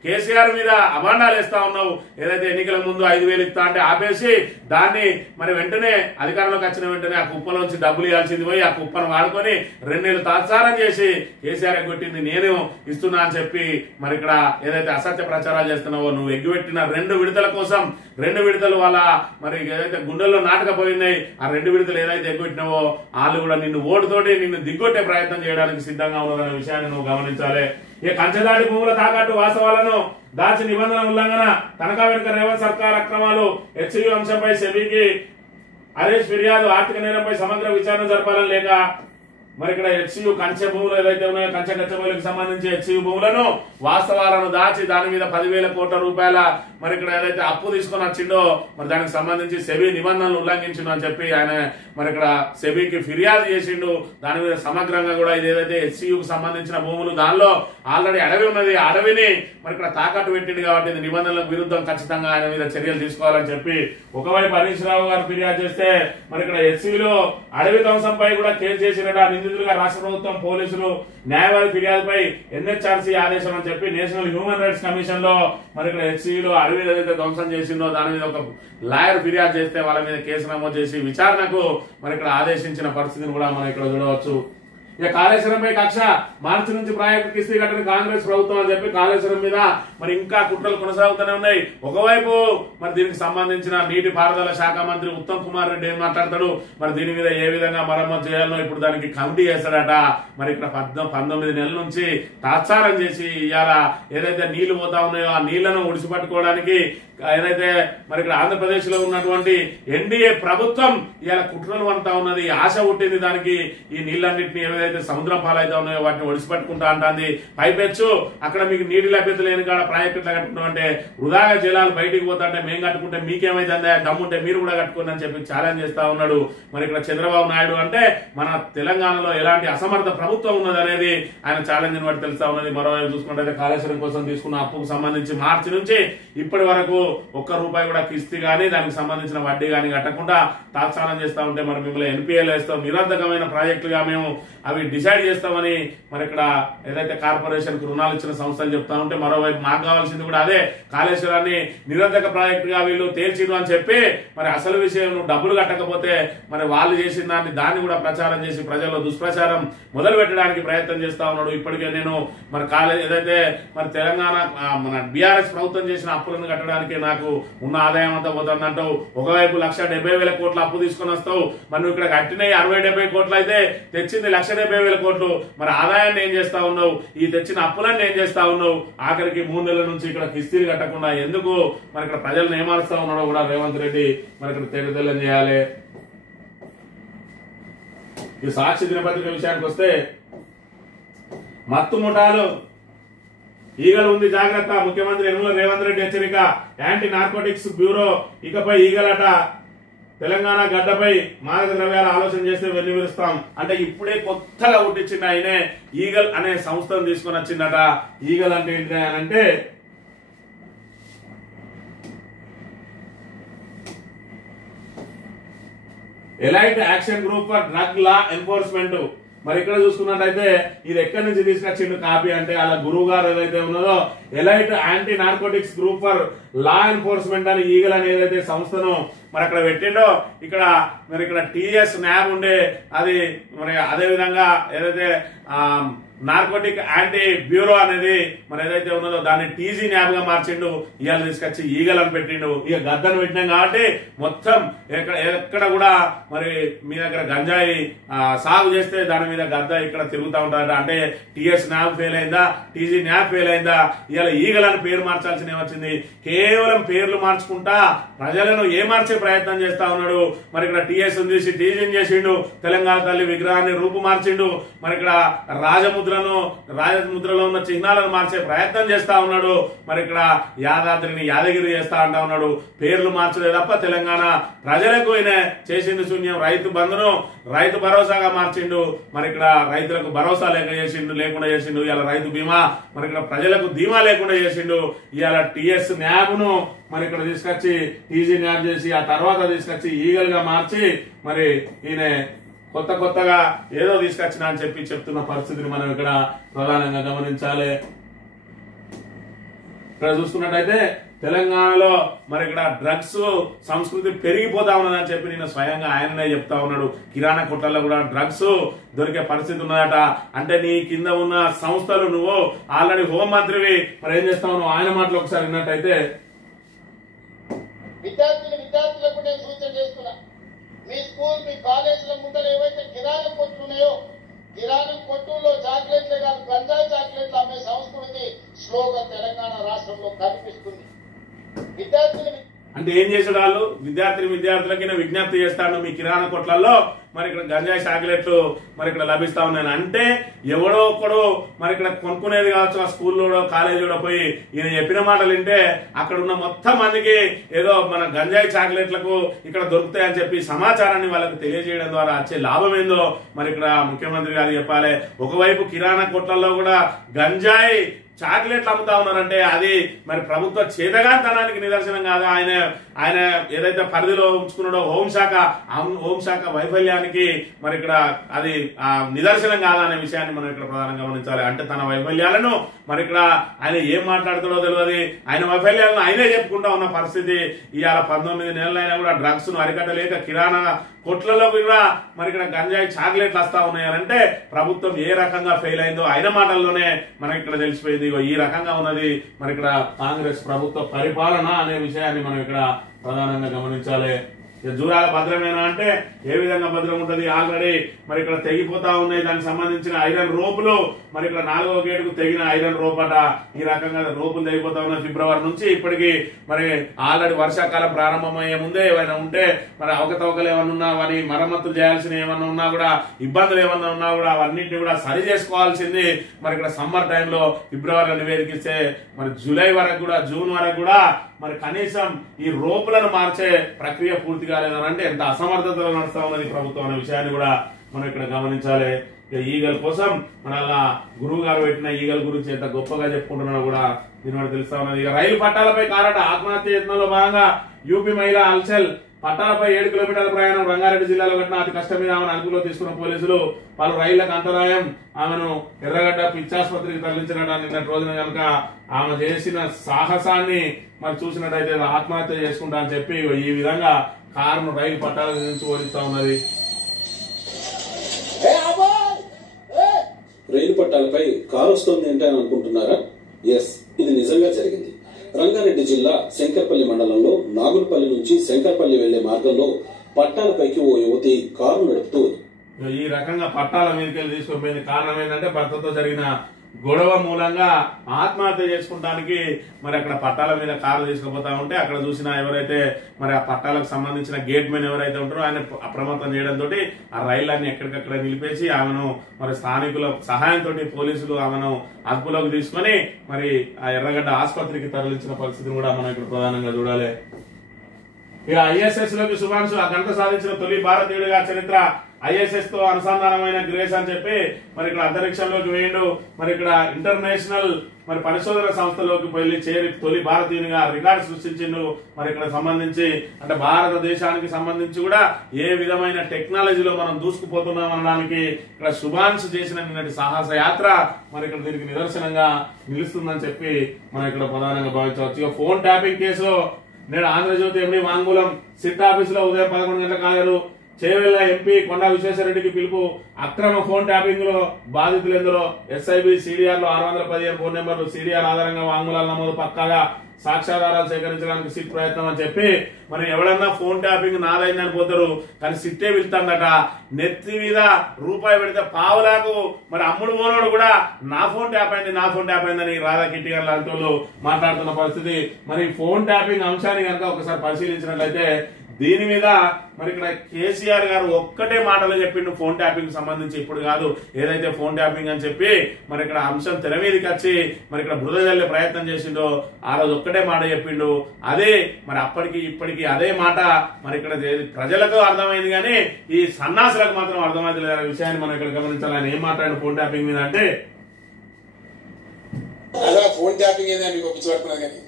కేసీఆర్ మీద అభాండాలు వేస్తా ఉన్నావు. ఏదైతే ఎన్నికల ముందు 5,000 ఇస్తా అంటే ఆపేసి దాన్ని మరి వెంటనే అధికారంలోకి వచ్చిన వెంటనే ఆ కుప్పలోంచి డబ్బులు ఇవ్వాల్సింది పోయి ఆ కుప్పను వాడుకొని 2 నెలలు తాత్సారం చేసి కేసీఆర్ ఎగ్గొట్టింది నేను ఇస్తున్నా అని చెప్పి మరి ఇక్కడ ఏదైతే అసత్య ప్రచారాలు చేస్తున్నావో, నువ్వు ఎగ్గిపెట్టిన 2 విడతల కోసం 2 విడతలు వాళ్ళ మరి ఏదైతే గుండెల్లో నాటకపోయినాయి ఆ 2 విడతలు ఏదైతే ఎగ్గొట్టినావో వాళ్ళు కూడా నిన్ను ఓటుతోటి నిన్ను దిగ్గొట్టే ప్రయత్నం చేయడానికి సిద్ధంగా ఉన్నారనే విషయాన్ని నువ్వు గమనించాలి. ఇక కంచెదాడి భూముల తాకట్టు వాస్తవాలను దాచి నిబంధన ఉల్లంఘన, తనఖా వెనుక రేవంత్ సర్కార్ అక్రమాలు, హెచ్యు అంశంపై సెబీకి హరీష్ ఫిర్యాదు, ఆర్థిక నేరంపై సమగ్ర విచారణ జరపాలని లేక మరి ఇక్కడ హెచ్యు కంచె భూములు ఏదైతే ఉన్నాయో కంచె భూములకు సంబంధించి హెచ్యు భూములను వాస్తవాలను దాచి దాని మీద 10,000 కోట్ల రూపాయల మరి ఇక్కడ ఏదైతే అప్పు తీసుకొని వచ్చిండో మరి దానికి సంబంధించి సెబీ నిబంధనలు ఉల్లంఘించిండు అని చెప్పి ఆయన మరి ఇక్కడ సెబీకి ఫిర్యాదు చేసిండు. దాని మీద సమగ్రంగా కూడా ఇది ఏదైతే హెచ్యుకు సంబంధించిన భూములు దానిలో ఆల్రెడీ అడవి ఉన్నది, అడవిని మరి ఇక్కడ తాకట్టు పెట్టింది కాబట్టి ఇది నిబంధనలకు విరుద్ధం, ఖచ్చితంగా ఆయన మీద చర్యలు తీసుకోవాలని చెప్పి ఒకవైపు హరీష్ రావు గారు ఫిర్యాదు చేస్తే మరి ఇక్కడ హెచ్యులో అడవి ధ్వంసంపై కూడా కేసు చేసినట్టు నిందితులుగా రాష్ట్ర ప్రభుత్వం, పోలీసులు, న్యాయవాది ఫిర్యాదుపై ఎన్హెచ్ఆర్సీ ఆదేశం అని చెప్పి నేషనల్ హ్యూమన్ రైట్స్ కమిషన్ లో మరి ఇక్కడ హెచ్సిలో అడవి ఏదైతే ధ్వంసం చేసిందో దాని మీద ఒక లాయర్ ఫిర్యాదు చేస్తే వాళ్ళ మీద కేసు నమోదు చేసి విచారణకు మరి ఇక్కడ ఆదేశించిన పరిస్థితిని కూడా మనం ఇక్కడ చూడవచ్చు. ఇక కాళేశ్వరంపై కక్ష, మార్చి నుంచి ప్రాజెక్టు కిస్తీ కట్టని కాంగ్రెస్ ప్రభుత్వం అని చెప్పి కాళేశ్వరం మీద మరి ఇంకా కుట్రలు కొనసాగుతూనే ఉన్నాయి. ఒకవైపు మరి దీనికి సంబంధించిన నీటి పారుదల శాఖ మంత్రి ఉత్తమ్ కుమార్ రెడ్డి ఏం మాట్లాడతాడు, మరి దీని మీద ఏ విధంగా మరమ్మతు చేయాలో ఇప్పుడు దానికి కమిటీ చేస్తాడట. మరి ఇక్కడ 19 నెలల నుంచి తాత్సారం చేసి ఇవాళ ఏదైతే నీళ్లు పోతా ఉన్నాయో ఆ నీళ్లను ఒడిసిపట్టుకోవడానికి ఏదైతే మరి ఇక్కడ ఆంధ్రప్రదేశ్ లో ఉన్నటువంటి ఎన్డీఏ ప్రభుత్వం ఇవాళ కుట్రలు పడతా ఉన్నది. ఆశ పుట్టింది దానికి ఈ నీళ్లన్నింటినీ ఏదైతే ఏదైతే సముద్రం పాలైతే ఉన్నాయో వాటిని ఒడిసిపట్టుకుంటా అంటుంది. పైపెచ్చు అక్కడ మీకు నీటి లభ్యత లేని కాడ ప్రాజెక్టు ఎట్లా కట్టుకుంటాం అంటే వృధాగా జలాలు బయటికి పోతాంటే మేము కట్టుకుంటే మీకేమైతుందా, దమ్ముంటే మీరు కూడా కట్టుకోండి అని చెప్పి ఛాలెంజ్ చేస్తా ఉన్నాడు. మరి ఇక్కడ చంద్రబాబు నాయుడు అంటే మన తెలంగాణలో ఎలాంటి అసమర్థ ప్రభుత్వం ఉన్నది అనేది ఆయన ఛాలెంజ్ బట్టి తెలుస్తా ఉన్నది. మరోవైపు చూసుకుంటే కాళేశ్వరం కోసం తీసుకున్న అప్పుకు సంబంధించి మార్చి నుంచి ఇప్పటి వరకు ₹1 కూడా కిస్తీ గానీ దానికి సంబంధించిన వడ్డీ గానీ కట్టకుండా తాత్సారం చేస్తా ఉంటే మరి మిమ్మల్ని ఎన్పిఎల్ వేస్తాం, నిరర్ధకమైన ప్రాజెక్టులుగా మేము అవి డిసైడ్ చేస్తామని మరి ఇక్కడ ఏదైతే కార్పొరేషన్ కు రుణాలు ఇచ్చిన సంస్థలు చెప్తా ఉంటే మరోవైపు మాకు కావాల్సింది కూడా అదే, కాళేశ్వరాన్ని నిరర్ధక ప్రాజెక్టుగా వీళ్ళు తేల్చిరు అని చెప్పి మరి అసలు విషయం డబ్బులు కట్టకపోతే మరి వాళ్ళు చేసిన దాన్ని కూడా ప్రచారం చేసి ప్రజల్లో దుష్ప్రచారం మొదలు పెట్టడానికి ప్రయత్నం చేస్తా ఉన్నాడు. ఇప్పటికే నేను మరి ఏదైతే మరి తెలంగాణ మన బీఆర్ఎస్ ప్రభుత్వం చేసిన అప్పులను కట్టడానికి నాకు ఉన్న ఆదాయం అంతా పోతుందంటావు. ఒకవైపు 1,70,000 కోట్ల అప్పు తీసుకొని వస్తావు, మరి నువ్వు ఇక్కడ కట్టినవి 60-70 కోట్లు అయితే తెచ్చింది 1,70,000 కోట్లు. మరి ఆదాయాన్ని ఏం చేస్తా ఉన్నావు, ఈ తెచ్చిన అప్పులన్నీ ఏం చేస్తా ఉన్నావు? ఆఖరికి 3 నెలల నుంచి ఇక్కడ కిస్తీలు కట్టకుండా ఎందుకు మరి ఇక్కడ ప్రజలను ఏమారుస్తా ఉన్నాడో కూడా రేవంత్ రెడ్డి మరి ఇక్కడ తెల్లం చేయాలి. ఈ సాక్షి దినపత్రిక విషయానికి వస్తే మత్తు ముఠాలు ఈగలు ఉంది జాగ్రత్త, ముఖ్యమంత్రి యనమల రేవంత్ రెడ్డి హెచ్చరిక. యాంటీ నార్కోటిక్స్ బ్యూరో ఇకపై ఈగలట, తెలంగాణ గడ్డపై మాదక ద్రవ్యాల ఆలోచన చేస్తే వెన్నువిరుస్తాం అంటే ఇప్పుడే కొత్తగా పుట్టించిన ఆయనే ఈగల్ అనే సంస్థను తీసుకొని వచ్చిందట. ఈగల్ అంటే ఏంటి అంటే elite action group for drug law enforcement. మరి ఇక్కడ చూసుకున్నట్టయితే ఇది ఎక్కడి నుంచి తీసుకొచ్చిండు కాపీ అంటే అలా గురువు గారు ఏదైతే ఉన్నదో elite anti narcotics group for law enforcement అని ఈగల్ అని ఏదైతే సంస్థను మరి అక్కడ పెట్టిండో ఇక్కడ మరి ఇక్కడ టీఎస్ న్యాబ్ ఉండే అది మరి అదే విధంగా ఏదైతే నార్కోటిక్ యాంటీ బ్యూరో అనేది మరి ఏదైతే ఉన్నదో దాన్ని టీజీ న్యాబ్ గా మార్చిండు. ఇవాళ తీసుకొచ్చి ఈగల్ అని పెట్టిండు. ఇక గద్దను పెట్టినాం కాబట్టి మొత్తం ఎక్కడ కూడా మరి మీ దగ్గర గంజాయి సాగు చేస్తే దాని మీద గద్ద ఇక్కడ తిరుగుతూ ఉంటారట. అంటే టీఎస్ న్యాబ్ ఫెయిల్ అయిందా, టీజీ న్యాబ్ ఫెయిల్ అయిందా, ఇవాళ ఈగల్ అని పేరు మార్చాల్సిన వచ్చింది. కేవలం పేర్లు మార్చుకుంటా ప్రజలను ఏమార్చే ప్రయత్నం చేస్తా ఉన్నాడు. మరి ఇక్కడ టీఎస్ తీసి టీజీని చేసిండు, తెలంగాణ తల్లి విగ్రహాన్ని రూపు మార్చిండు. మరి ఇక్కడ రాజముద్రలో ఉన్న చిహ్నాలను మార్చే ప్రయత్నం చేస్తా ఉన్నాడు. మరి ఇక్కడ యాదాద్రిని యాదగిరి చేస్తా అంటా ఉన్నాడు. పేర్లు మార్చలే తప్ప తెలంగాణ ప్రజలకు ఈయన చేసిండు శూన్యం. రైతు బంధును రైతు భరోసాగా మార్చిండు. మరి ఇక్కడ రైతులకు భరోసా లేకుండా చేసిండు. ఇవాళ రైతు బీమా మరి ఇక్కడ ప్రజలకు ధీమా లేకుండా చేసిండు. ఇవాళ టీఎస్ న్యాబ్ ను మరి ఇక్కడ తీసుకొచ్చి టీజీ న్యాబ్ చేసి ఆ తర్వాత తీసుకొచ్చి ఈగల్ గా మార్చి మరి ఈయన కొత్తగా ఏదో తీసుకొచ్చినా అని చెప్తున్న పరిస్థితిని మనం ఇక్కడ ప్రధానంగా గమనించాలి. ఇక్కడ చూసుకున్నట్టయితే తెలంగాణలో మరి ఇక్కడ డ్రగ్స్ సంస్కృతి పెరిగిపోతా ఉన్నదని చెప్పి నేను స్వయంగా ఆయననే చెప్తా ఉన్నాడు. కిరాణా కొట్లలో కూడా డ్రగ్స్ దొరికే పరిస్థితి ఉన్నదట. అంటే నీ కింద ఉన్న సంస్థలు నువ్వు ఆల్రెడీ హోంమంత్రివి, మరి ఏం చేస్తా ఉన్నావు? ఆయన మాటలు ఒకసారి విన్నట్టయితే విద్యార్థులకు నేను సూచన చేస్తున్నా, మీ స్కూల్ మీ కాలేజీల ముందర ఏవైతే కిరాణా కొట్లు ఉన్నాయో కిరాణా కొట్టుల్లో చాక్లెట్లే కాదు గంజాయి చాక్లెట్లు అమ్మే సంస్కృతి స్లోగా తెలంగాణ రాష్ట్రంలో కనిపిస్తుంది. విద్యార్థులు అంటే ఏం చేసాడు వాళ్ళు విద్యార్థులకి విజ్ఞప్తి చేస్తాడు, మీ కిరాణా కొట్లలో మరి ఇక్కడ గంజాయి చాక్లెట్లు మరి ఇక్కడ లభిస్తా ఉన్నాను అంటే ఎవడో ఒకడు మరి ఇక్కడ కొనుక్కునేది కావచ్చు ఆ స్కూల్లో కాలేజీలో పోయి ఈయన చెప్పిన మాటలు వింటే అక్కడ ఉన్న మొత్తం మందికి ఏదో మన గంజాయి చాక్లెట్లకు ఇక్కడ దొరుకుతాయని చెప్పి సమాచారాన్ని వాళ్ళకి తెలియజేయడం ద్వారా వచ్చే లాభం ఏందో మరి ఇక్కడ ముఖ్యమంత్రి గారు చెప్పాలి. ఒకవైపు కిరాణా కొట్లలో కూడా గంజాయి చాక్లెట్లు అమ్ముతా ఉన్నారంటే అది మరి ప్రభుత్వ చేతగాంతనానికి నిదర్శనం కాదా? ఆయన ఏదైతే పరిధిలో ఉంచుకున్నాడో హోంశాఖ వైఫల్యానికి మరి ఇక్కడ అది నిదర్శనం కాదా అనే విషయాన్ని మనం ఇక్కడ ప్రధానంగా గమనించాలి. అంటే తన వైఫల్యాలను మరి ఇక్కడ ఆయన ఏం మాట్లాడుతాడో తెలియదు, ఆయన వైఫల్యాలను ఆయనే చెప్పుకుంటా ఉన్న పరిస్థితి. ఇవాళ 19 నెలలైనా కూడా డ్రగ్స్ ను అరికట్టలేక కిరాణా కొట్లలో కూడా మరి ఇక్కడ గంజాయి చాక్లెట్లు వస్తా ఉన్నాయంటే ప్రభుత్వం ఏ రకంగా ఫెయిల్ అయిందో ఆయన మాటల్లోనే మనకి ఇక్కడ తెలిసిపోయింది. ఈ రకంగా ఉన్నది మరి ఇక్కడ కాంగ్రెస్ ప్రభుత్వ పరిపాలన అనే విషయాన్ని మనం ఇక్కడ ప్రధానంగా గమనించాలి. జూరాల భద్రమేనా అంటే ఏ విధంగా భద్రం ఉంటది? ఆల్రెడీ మరి ఇక్కడ తెగిపోతా ఉన్నాయి దానికి సంబంధించిన ఐరన్ రోపులు. మరి ఇక్కడ 4వ గేటుకు తెగిన ఐరన్ రోప్ అట. ఈ రకంగా రోపులు తెగిపోతా ఉన్నాయి ఫిబ్రవరి నుంచి ఇప్పటికి. మరి ఆల్రెడీ వర్షాకాలం ప్రారంభమయ్యే ముందే ఏమైనా ఉంటే మరి అవకతవకలు ఏమన్నా ఉన్నా, మరి మరమ్మతులు చేయాల్సిన ఏమన్నా ఉన్నా కూడా, ఇబ్బందులు ఏమన్నా ఉన్నా కూడా అవన్నింటినీ కూడా సరి చేసుకోవాల్సింది. మరి ఇక్కడ సమ్మర్ టైంలో ఫిబ్రవరిలో నివేదికిస్తే మరి జూలై వరకు కూడా, జూన్ వరకు కూడా మరి కనీసం ఈ రోపులను మార్చే ప్రక్రియ పూర్తి కాలేదనంటే ఎంత అసమర్థతలో నడుస్తా ఉన్నది ప్రభుత్వం అనే విషయాన్ని కూడా మనం ఇక్కడ గమనించాలి. ఈగల కోసం మన గురువు గారు పెట్టిన ఈగల గురించి ఎంత గొప్పగా చెప్పుకుంటున్నా కూడా దీని వల్ల తెలుస్తా ఉన్నది. ఇక రైలు పట్టాలపై కారట ఆత్మహత్య యత్నంలో భాగంగా యూపీ మహిళ అల్సల్ పట్టాలపై 7 కిలోమీటర్ల ప్రయాణం రంగారెడ్డి జిల్లాలో కట్టిన అతి కష్టం మీద ఆమెను అదుపులో తీసుకున్న పోలీసులు పలు రైళ్లకు అంతరాయం. ఆమెను ఎర్రగడ్డ పిచ్చాసుపత్రికి తరలించినట్టు నిన్నటి రోజున కనుక ఆమె చేసిన సాహసాన్ని మరి చూసినట్టయితే ఆత్మహత్య చేసుకుంటా అని చెప్పి ఈ విధంగా కారును రైలు పట్టాల నుంచి ఓడిస్తా ఉన్నది. రైలు పట్టాలపై కారు వస్తోంది అంటే అని అనుకుంటున్నారా? ఎస్, ఇది నిజంగా జరిగింది. రంగారెడ్డి జిల్లా శంకర్పల్లి మండలంలో నాగులపల్లి నుంచి శంకర్పల్లి వెళ్లే మార్గంలో పట్టాలపైకి ఓ యువతి కారు నడుపుతూ ఈ రకంగా పట్టాల మీదకి వెళ్ళి తీసుకుపోయింది. కారణం ఏంటంటే భర్తతో జరిగిన గొడవ మూలంగా ఆత్మహత్య చేసుకుంటానికి మరి అక్కడ పట్టాల మీద కారు తీసుకుపోతా ఉంటే అక్కడ చూసిన ఎవరైతే మరి ఆ పట్టాలకు సంబంధించిన గేట్ మెన్ ఎవరైతే ఉంటారో ఆయన అప్రమత్తం చేయడంతో ఆ రైళ్లన్నీ ఎక్కడికక్కడ నిలిపేసి ఆమెను మరి స్థానికుల సహాయంతో పోలీసులు ఆమెను అదుపులోకి తీసుకుని మరి ఆ ఎర్రగడ్డ ఆసుపత్రికి తరలించిన పరిస్థితిని కూడా మనం ఇక్కడ ప్రధానంగా చూడాలి. ఇక ఐఎస్ఎస్ లోకి శుభాంశు ఆ ఘనత సాధించిన తొలి భారతీయుడిగా చరిత్ర. ఐఎస్ఎస్ తో అనుసంధానమైన గ్రేస్ అని చెప్పి మరి ఇక్కడ అంతరిక్షంలోకి వేయండు. మరి ఇక్కడ ఇంటర్నేషనల్ మరి పరిశోధన సంస్థలోకి వెళ్లి చేరి తొలి భారతీయునిగా రికార్డు సృష్టించిండు. మరి ఇక్కడ సంబంధించి అంటే భారతదేశానికి సంబంధించి కూడా ఏ విధమైన టెక్నాలజీలో మనం దూసుకుపోతున్నాం అనడానికి ఇక్కడ శుభాంశు చేసిన నిన్నటి సాహస యాత్ర మరి ఇక్కడ దీనికి నిదర్శనంగా నిలుస్తుందని చెప్పి మనం ఇక్కడ ప్రధానంగా భావించవచ్చు. ఇక ఫోన్ ట్యాపింగ్ కేసులో నేడు ఆంధ్రజ్యోతి ఎండీ వాంగ్మూలం. సిట్ ఆఫీసులో ఉదయం 11 గంటలకు హాజరు. చేవెళ్ల ఎంపీ కొండా విశ్వేశ్వరరెడ్డికి పిలుపు. అక్రమ ఫోన్ ట్యాపింగ్ లో బాధితులు ఎందరో ఎస్ఐబి సిడిఆర్ లో 615 ఫోన్ నెంబర్లు. సిడిఆర్ ఆధారంగా వాంగ్మూలాల నమోదు పక్కాగా సాక్ష్యాధారాలు సేకరించడానికి సిట్ ప్రయత్నం అని చెప్పి మరి ఎవడన్నా ఫోన్ ట్యాపింగ్ నాదైందని పోతారు కానీ సిట్టే వెళ్తాడట. నెత్తి మీద రూపాయి పెడితే పావులాకు మరి అమ్ముడు పోనోడు కూడా నా ఫోన్ ట్యాప్ అయింది, నా ఫోన్ ట్యాప్ అయిందని రాధా కిట్టి గారు లాంటి వాళ్ళు మాట్లాడుతున్న పరిస్థితి. మరి ఫోన్ ట్యాపింగ్ అంశాన్ని కనుక ఒకసారి పరిశీలించినట్లయితే దీని మీద మరి ఇక్కడ కేసీఆర్ గారు ఒక్కటే మాటలు చెప్పిండు ఫోన్ ట్యాపింగ్ సంబంధించి. ఇప్పుడు కాదు, ఏదైతే ఫోన్ ట్యాపింగ్ అని చెప్పి మరి ఇక్కడ అంశం తెర మీదకి వచ్చి మరి ఇక్కడ బురద జల్లే ప్రయత్నం చేసిండో ఆ రోజు ఒక్కటే మాట చెప్పిండు. అదే మరి అప్పటికి ఇప్పటికి అదే మాట మరి ఇక్కడ ప్రజలకు అర్థమైంది కానీ ఈ సన్నాసులకు మాత్రం అర్థమైంది లేదనే విషయాన్ని మనం ఇక్కడ గమనించాలి. ఆయన ఏం మాట్లాడిన ఫోన్ ట్యాపింగ్ మీద అంటే అలా ఫోన్ ట్యాపింగ్ ఏదైనా మీకు పిచ్చిపడుతున్నది కానీ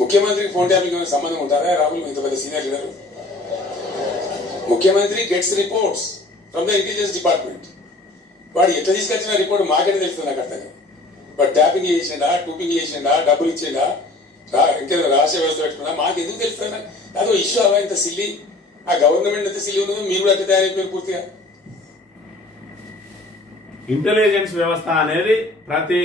ముఖ్యమంత్రికి ఫోన్ ట్యాపింగ్ ఏమైనా సంబంధం ఉంటుందా? రాహుల్ ఇంత పెద్ద సీనియర్ లీడర్. ముఖ్యమంత్రి gets reports from the intelligence department. వాడు ఎట్లా తీసుకొచ్చిన రిపోర్ట్ మాకేనే తెలుస్తుంది నాకు అర్థం. వాడు ట్యాపింగ్ చేసిండా, టూపింగ్ చేసిండా, డబ్బులు ఇచ్చిండా, ఇంకేదో రహస్య వ్యవస్థ పెట్టుకున్నా మాకు ఎందుకు తెలుస్తుందా? అదో ఇష్యూ అవా ఇంత సిల్లి. ఆ గవర్నమెంట్ ఎంత సిల్లి ఉన్నదో మీరు కూడా అట్లా తయారైపోయారు పూర్తిగా. ఇంటెలిజెన్స్ వ్యవస్థ అనేది ప్రతి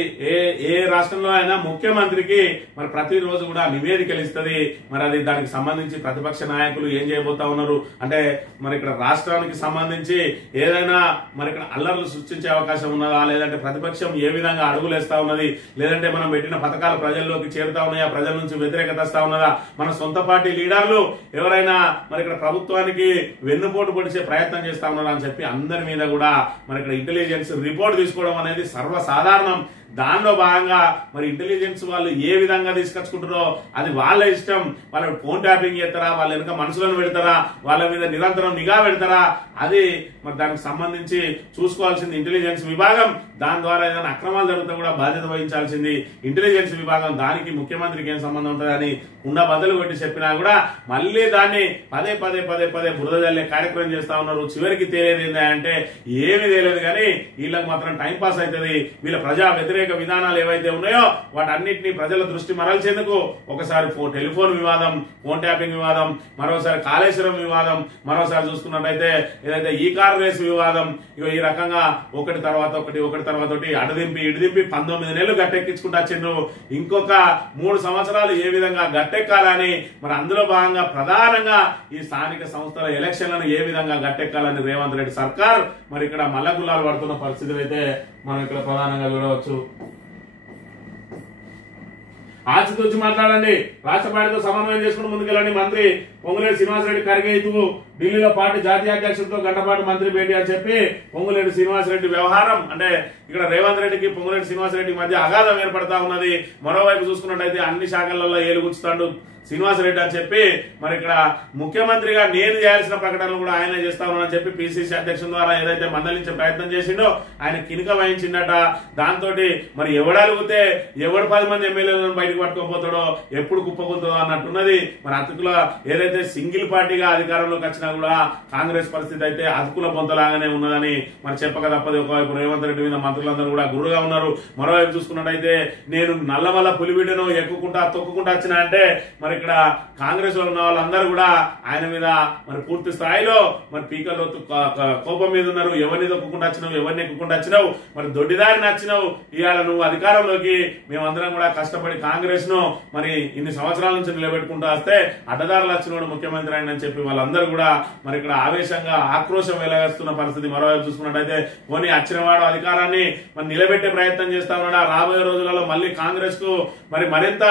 ఏ రాష్ట్రంలో అయినా ముఖ్యమంత్రికి మరి ప్రతిరోజు కూడా నివేదికలు ఇస్తుంది. మరి అది దానికి సంబంధించి ప్రతిపక్ష నాయకులు ఏం చేయబోతా ఉన్నారు అంటే మరి ఇక్కడ రాష్ట్రానికి సంబంధించి ఏదైనా మరి ఇక్కడ అల్లర్లు సృష్టించే అవకాశం ఉన్నదా, లేదంటే ప్రతిపక్షం ఏ విధంగా అడుగులేస్తా ఉన్నది, లేదంటే మనం పెట్టిన పథకాలు ప్రజల్లోకి చేరుతా ఉన్నాయా, ప్రజల నుంచి వ్యతిరేకత వస్తా ఉన్నదా, మన సొంత పార్టీ లీడర్లు ఎవరైనా మరి ఇక్కడ ప్రభుత్వానికి వెన్నుపోటు పొడిచే ప్రయత్నం చేస్తా ఉన్నారా అని చెప్పి అందరి మీద కూడా మరి ఇక్కడ ఇంటెలిజెన్స్ రిపోర్ట్ తీసుకోవడం అనేది సర్వసాధారణం. దానిలో భాగంగా మరి ఇంటెలిజెన్స్ వాళ్ళు ఏ విధంగా తీసుకొచ్చుకుంటారో అది వాళ్ళ ఇష్టం. వాళ్ళు ఫోన్ ట్యాపింగ్ చేస్తారా, వాళ్ళ వెనుక మనుషులను పెడతారా, వాళ్ళ మీద నిరంతరం నిఘా పెడతారా, అది మరి దానికి సంబంధించి చూసుకోవాల్సింది ఇంటెలిజెన్స్ విభాగం. దాని ద్వారా ఏదైనా అక్రమాలు జరిగితే కూడా బాధ్యత వహించాల్సింది ఇంటెలిజెన్స్ విభాగం. దానికి ముఖ్యమంత్రికి ఏం సంబంధం ఉంటుందని ఉన్న బదులు కొట్టి చెప్పినా కూడా మళ్ళీ దాన్ని పదే పదే పదే పదే బురద జల్లే కార్యక్రమం చేస్తా ఉన్నారు. చివరికి తేలేది ఏంటంటే ఏమీ తేలేదు కానీ వీళ్ళకి మాత్రం టైం పాస్ అవుతుంది, వీళ్ళ ప్రజా వ్యతిరేక వ్యతిరేక విధానాలు ఏవైతే ఉన్నాయో వాటన్నిటిని ప్రజల దృష్టి మరల్చేందుకు ఒకసారి టెలిఫోన్ వివాదం, ఫోన్ ట్యాపింగ్ వివాదం, మరోసారి కాళేశ్వరం వివాదం, మరోసారి చూసుకున్నట్టయితే ఏదైతే ఈ కార్ రేసు వివాదం, ఈ రకంగా ఒకటి తర్వాత ఒకటి అడదింపి ఇడిదింపి 19 నెలలు గట్టెక్కించుకుంటూ వచ్చిండ్రు. ఇంకొక 3 సంవత్సరాలు ఏ విధంగా గట్టెక్కాలని, మరి అందులో భాగంగా ప్రధానంగా ఈ స్థానిక సంస్థల ఎలక్షన్లను ఏ విధంగా గట్టెక్కాలని రేవంత్ రెడ్డి సర్కార్ మరి ఇక్కడ మల్లగుల్లాలు పడుతున్న పరిస్థితులు అయితే మనం ఇక్కడ ప్రధానంగా చూడవచ్చు. ఆచితూచి మాట్లాడండి, రాష్ట్ర పార్టీతో సమన్వయం చేసుకుని ముందుకెళ్ళండి. మంత్రి పొంగులేటి శ్రీనివాసరెడ్డి కరిగేతు ఢిల్లీలో పార్టీ జాతీయ అధ్యక్షులతో గంటపాటు మంత్రి భేటీ అని చెప్పి పొంగులేటి శ్రీనివాసరెడ్డి వ్యవహారం అంటే ఇక్కడ రేవంత్ రెడ్డికి పొంగులేటి శ్రీనివాసరెడ్డి మధ్య అగాధం ఏర్పడతా ఉన్నది. మరోవైపు చూసుకున్నట్టయితే అన్ని శాఖలలో ఏలుగుచ్చుతాడు శ్రీనివాసరెడ్డి అని చెప్పి మరి ఇక్కడ ముఖ్యమంత్రిగా నేను చేయాల్సిన ప్రకటనలు కూడా ఆయన చేస్తా ఉన్నానని చెప్పి పిసిసి అధ్యక్షుల ద్వారా ఏదైతే మందలించే ప్రయత్నం చేసిండో ఆయన కినుక వహించిందట. దాంతో మరి ఎవడలిగితే ఎవడు 10 మంది ఎమ్మెల్యేలను బయటకు పట్టుకోపోతాడో ఎప్పుడు కుప్పకూతుందో అన్నట్టున్నది. మరి అతుకుల ఏదైతే సింగిల్ పార్టీగా అధికారంలోకి వచ్చినా కూడా కాంగ్రెస్ పరిస్థితి అయితే అతుకుల పొంతలాగానే ఉన్నదని మరి చెప్పక తప్పదు. ఒకవైపు రేవంత్ రెడ్డి మీద మంత్రులందరూ కూడా గురుగా ఉన్నారు. మరోవైపు చూసుకున్నట్టయితే నేను నల్లమల్ల పులిబిడ్డను ఎక్కుకుంటా తొక్కుకుంటా వచ్చినా అంటే మరి ఇక్కడ కాంగ్రెస్ లో ఉన్న వాళ్ళందరూ కూడా ఆయన మీద మరి పూర్తి స్థాయిలో మరి పీకల్లో కోపం మీద ఉన్నారు. ఎవరిని తొక్కుకుంటూ వచ్చినావు, ఎవరిని ఎక్కుకుంటూ వచ్చినావు, మరి దొడ్డిదారి నచ్చినావు, ఇవాళ నువ్వు అధికారంలోకి మేమందరం కూడా కష్టపడి కాంగ్రెస్ ను మరి ఇన్ని సంవత్సరాల నుంచి నిలబెట్టుకుంటూ వస్తే అడ్డదారులు వచ్చినోడు ముఖ్యమంత్రి ఆయన అని చెప్పి వాళ్ళందరూ కూడా మరి ఇక్కడ ఆవేశంగా ఆక్రోశం వెలగస్తున్న పరిస్థితి. మరోవైపు చూసుకున్నట్టయితే పోనీ వచ్చినవాడు అధికారాన్ని మరి నిలబెట్టే ప్రయత్నం చేస్తా ఉన్నాడా, రాబోయే రోజులలో మళ్ళీ కాంగ్రెస్ కు మరి మరింత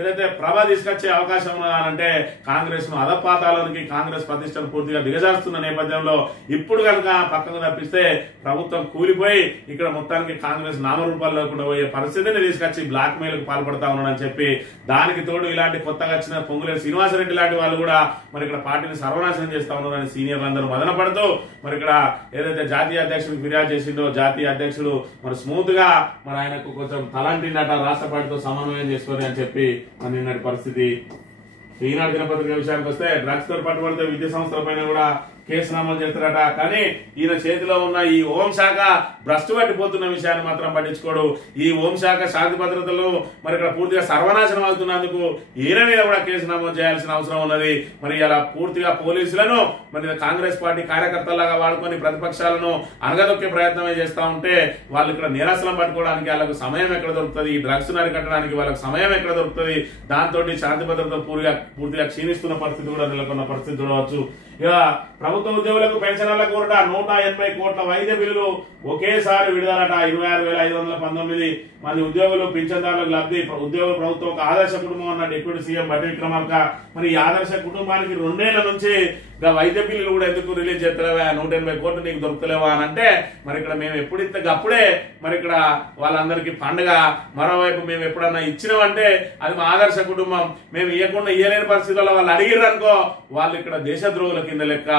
ఏదైతే ప్రభ తీసుకొచ్చే అవకాశం ఉన్నదంటే కాంగ్రెస్ ను అధపాతాలోనికి కాంగ్రెస్ ప్రతిష్టను పూర్తిగా దిగజారుస్తున్న నేపథ్యంలో ఇప్పుడు కనుక పక్కకు తప్పిస్తే ప్రభుత్వం కూలిపోయి ఇక్కడ మొత్తానికి కాంగ్రెస్ నామరూపాలు లేకుండా పోయే పరిస్థితిని తీసుకొచ్చి బ్లాక్ మెయిల్ కు పాల్పడతా ఉన్నాడని చెప్పి దానికి తోడు ఇలాంటి కొత్తగా వచ్చిన పొంగులేటి శ్రీనివాసరెడ్డి లాంటి వాళ్ళు కూడా మరి ఇక్కడ పార్టీని సర్వనాశనం చేస్తా ఉన్నారని సీనియర్లు అందరూ మదన పడుతూ మరి ఇక్కడ ఏదైతే జాతీయ అధ్యక్షుడికి ఫిర్యాదు చేసిండో జాతీయ అధ్యక్షుడు మరి స్మూత్ గా మరి ఆయనకు కొంచెం తలంటిందట రాష్ట్ర పార్టీతో సమన్వయం చేసుకొని అని చెప్పి మరి నిన్నటి పరిస్థితి. ఈనాడు దినపత్రిక విషయానికి వస్తే డ్రగ్స్ తో పట్టుబడితే విద్యా సంస్థల పైన కూడా కేసు నమోదు చేస్తారట. కానీ ఈయన చేతిలో ఉన్న ఈ హోంశాఖ భ్రష్టు పట్టిపోతున్న విషయాన్ని మాత్రం పట్టించుకోడు. ఈ హోంశాఖ శాంతి భద్రతలు మరి ఇక్కడ పూర్తిగా సర్వనాశనం అవుతున్నందుకు ఈయన మీద కూడా కేసు నమోదు చేయాల్సిన అవసరం ఉన్నది. మరి ఇలా పూర్తిగా పోలీసులను మరి కాంగ్రెస్ పార్టీ కార్యకర్తలాగా వాడుకొని ప్రతిపక్షాలను అనగదొక్కే ప్రయత్నమే చేస్తా ఉంటే వాళ్ళు ఇక్కడ నిరాశనం పట్టుకోవడానికి వాళ్ళకు సమయం ఎక్కడ దొరుకుతుంది, ఈ డ్రగ్స్ అరికట్టడానికి వాళ్ళకి సమయం ఎక్కడ దొరుకుతుంది. దాంతో శాంతి భద్రతలు పూర్తిగా క్షీణిస్తున్న పరిస్థితి కూడా నెలకొన్న పరిస్థితి చూడవచ్చు. ఇక ప్రభుత్వ ఉద్యోగులకు పెన్షనర్లకు కూడా 180 కోట్ల వైద్య బిల్లులు ఒకేసారి విడుదలట. 26,519 మంది ఉద్యోగులు పింఛన్దారులకు లబ్ధి. ఉద్యోగులు ప్రభుత్వం ఒక ఆదర్శ కుటుంబం అన్న డిప్యూటీ సీఎం బట్టి విక్రమార్క. మరి ఈ ఆదర్శ కుటుంబానికి 2 ఏళ్ల నుంచి వైద్య బిల్లులు కూడా ఎందుకు రిలీజ్ చేస్తలేవా, 180 కోట్లు నీకు దొరుకుతలేవా అని అంటే మరి ఇక్కడ మేము ఎప్పుడితే అప్పుడే మరి ఇక్కడ వాళ్ళందరికీ పండుగ. మరోవైపు మేము ఎప్పుడన్నా ఇచ్చినామంటే అది మా ఆదర్శ కుటుంబం, మేము ఇవ్వకుండా ఇవ్వలేని పరిస్థితుల్లో వాళ్ళు అడిగిర్రు అనుకో వాళ్ళు ఇక్కడ దేశద్రోహుల కింద లెక్క.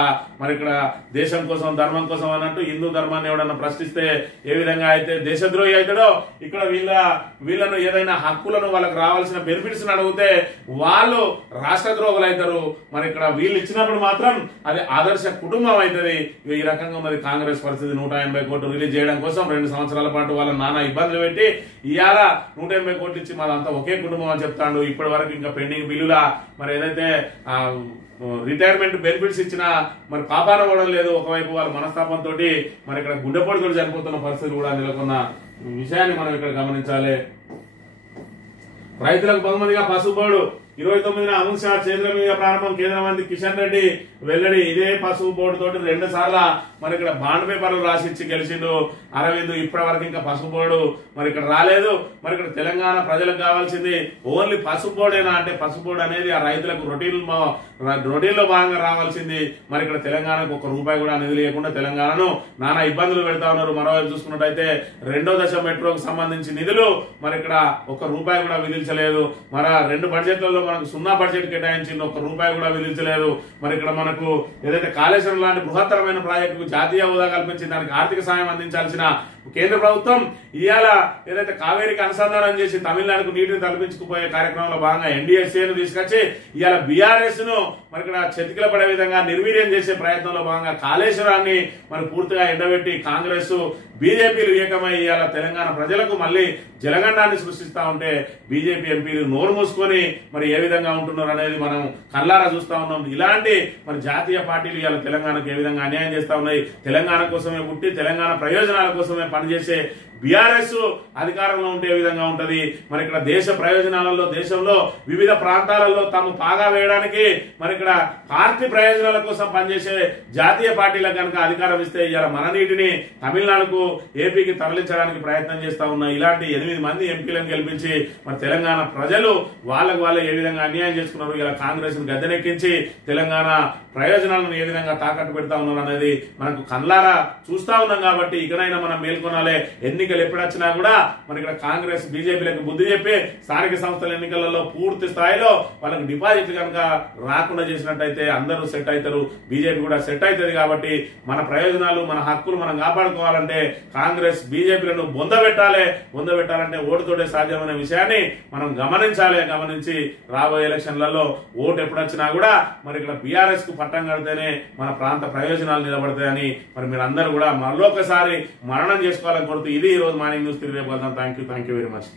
మరి ఇక్కడ దేశం కోసం ధర్మం కోసం అన్నట్టు హిందూ ధర్మాన్ని ఎవడన్నా ప్రశ్నిస్తే ఏ విధంగా అయితే దేశద్రోహి అవుతాడో ఇక్కడ వీళ్ళను ఏదైనా హక్కులను వాళ్ళకి రావాల్సిన బెనిఫిట్స్ అడిగితే వాళ్ళు రాష్ట్రద్రోహులు అవుతారు. మరి ఇక్కడ వీళ్ళు ఇచ్చినప్పుడు మాత్రం అది ఆదర్శ కుటుంబం అవుతుంది. ఈ రకంగా ఉన్నది కాంగ్రెస్ పరిస్థితి. 180 కోట్లు రిలీజ్ చేయడం కోసం 2 సంవత్సరాల పాటు వాళ్ళ నానా ఇబ్బందులు పెట్టి ఇవాళ 180 కోట్లు ఇచ్చి మాదంతా ఒకే కుటుంబం అని చెప్తాడు. ఇప్పటి వరకు ఇంకా పెండింగ్ బిల్లుల మరి ఏదైతే రిటైర్మెంట్ బెనిఫిట్స్ ఇచ్చినా మరి పాపాన కూడా లేదు. ఒకవైపు వాళ్ళ మనస్తాపంతో మరి ఇక్కడ గుండెపోటుతో చనిపోతున్న పరిస్థితి కూడా నెలకొన్న విషయాన్ని మనం ఇక్కడ గమనించాలి. రైతులకు బహుమతిగా పసుపు బోర్డు 29న అమిత్ షా చేతుల మీద ప్రారంభం. కేంద్ర మంత్రి కిషన్ రెడ్డి వెల్లడి. ఇదే పసుపు బోర్డు తోటి 2 సార్లు మరి ఇక్కడ బాండ్ పేపర్లు రాసిచ్చి గెలిచిండు అరవింద్. ఇప్పటి వరకు ఇంకా పసుపు బోర్డు మరి ఇక్కడ రాలేదు. మరి ఇక్కడ తెలంగాణ ప్రజలకు కావాల్సింది ఓన్లీ పసుపు బోర్డేనా అంటే పసుపు బోర్డు అనేది ఆ రైతులకు రొటీన్లో భాగంగా రావాల్సింది. మరి ఇక్కడ తెలంగాణకు ₹1 కూడా నిధులు లేకుండా తెలంగాణను నానా ఇబ్బందులు పెడతా ఉన్నారు. మరోవైపు చూసుకున్నట్టయితే 2వ దశ మెట్రోకు సంబంధించి నిధులు మరి ఇక్కడ ₹1 కూడా విధించలేదు. మరి 2 బడ్జెట్లలో మనకు 0 బడ్జెట్ కేటాయించింది, ₹1 కూడా విధించలేదు. మరి ఇక్కడ మనకు ఏదైతే కాళేశ్వరం లాంటి బృహత్తరమైన ప్రాజెక్టుకు జాతీయ హోదా కల్పించి దానికి ఆర్థిక సాయం అందించాల్సిన కేంద్ర ప్రభుత్వం ఇవాళ ఏదైతే కావేరికి అనుసంధానం చేసి తమిళనాడుకు నీటిని తలపించుకుపోయే కార్యక్రమంలో భాగంగా ఎన్డీఎస్ఏను తీసుకొచ్చి ఇవాళ బీఆర్ఎస్ ను మరి ఇక్కడ చెతికిల పడే విధంగా నిర్వీర్యం చేసే ప్రయత్నంలో భాగంగా కాళేశ్వరాన్ని మరి పూర్తిగా ఎండబెట్టి కాంగ్రెస్ బీజేపీలు ఏకమై ఇవాళ తెలంగాణ ప్రజలకు మళ్ళీ జలగండాన్ని సృష్టిస్తా ఉంటే బీజేపీ ఎంపీలు నోరు మూసుకొని మరి ఏ విధంగా ఉంటున్నారు అనేది మనం కళ్ళారా చూస్తా ఉన్నాం. ఇలాంటి మరి జాతీయ పార్టీలు ఇవాళ తెలంగాణకు ఏ విధంగా అన్యాయం చేస్తా ఉన్నాయి. తెలంగాణ కోసమే పుట్టి తెలంగాణ ప్రయోజనాల కోసమే పనిచేసే బీఆర్ఎస్ అధికారంలో ఉంటే ఏ విధంగా ఉంటది. మరి ఇక్కడ దేశ ప్రయోజనాలలో దేశంలో వివిధ ప్రాంతాలలో తాము పాగా వేయడానికి మరి ఇక్కడ పార్టీ ప్రయోజనాల కోసం పనిచేసే జాతీయ పార్టీలకు కనుక అధికారం ఇస్తే ఇవాళ మన నీటిని తమిళనాడుకు ఏపీకి తరలించడానికి ప్రయత్నం చేస్తా ఉన్నాయి. ఇలాంటి 8 మంది ఎంపీలను గెలిపించి మరి తెలంగాణ ప్రజలు వాళ్ళకు వాళ్ళే ఏ విధంగా అన్యాయం చేసుకున్నారు. ఇలా కాంగ్రెస్ ను గద్దెనెక్కించి తెలంగాణ ప్రయోజనాలను ఏ విధంగా తాకట్టు పెడతా ఉన్నారు అనేది మనకు కళ్ళారా చూస్తా ఉన్నాం. కాబట్టి ఇకనైనా మనం మేల్కొనాలి. ఎన్నికలు ఎప్పుడొచ్చినా కూడా మరి ఇక్కడ కాంగ్రెస్ బీజేపీలకు బుద్ధి చెప్పి స్థానిక సంస్థల ఎన్నికలలో పూర్తి స్థాయిలో వాళ్ళకి డిపాజిట్ కనుక రాకుండా చేసినట్టయితే అందరూ సెట్ అవుతారు, బీజేపీ కూడా సెట్ అవుతుంది. కాబట్టి మన ప్రయోజనాలు మన హక్కులు మనం కాపాడుకోవాలంటే కాంగ్రెస్ బీజేపీలను బొందబెట్టాలంటే ఓటుతోటే సాధ్యమైన విషయాన్ని మనం గమనించి రాబోయే ఎలక్షన్లలో ఓటు ఎప్పుడొచ్చినా కూడా మరి ఇక్కడ బీఆర్ఎస్ కు పట్టం కడితేనే మన ప్రాంత ప్రయోజనాలు నిలబడతాయని మరి మీరందరూ కూడా మరొకసారి మరణం చేసుకోవాలని కోరుతూ ఇది ఈ రోజు మార్నింగ్ న్యూస్. తిరిగి రేపు వెళ్దాం. Thank you very much.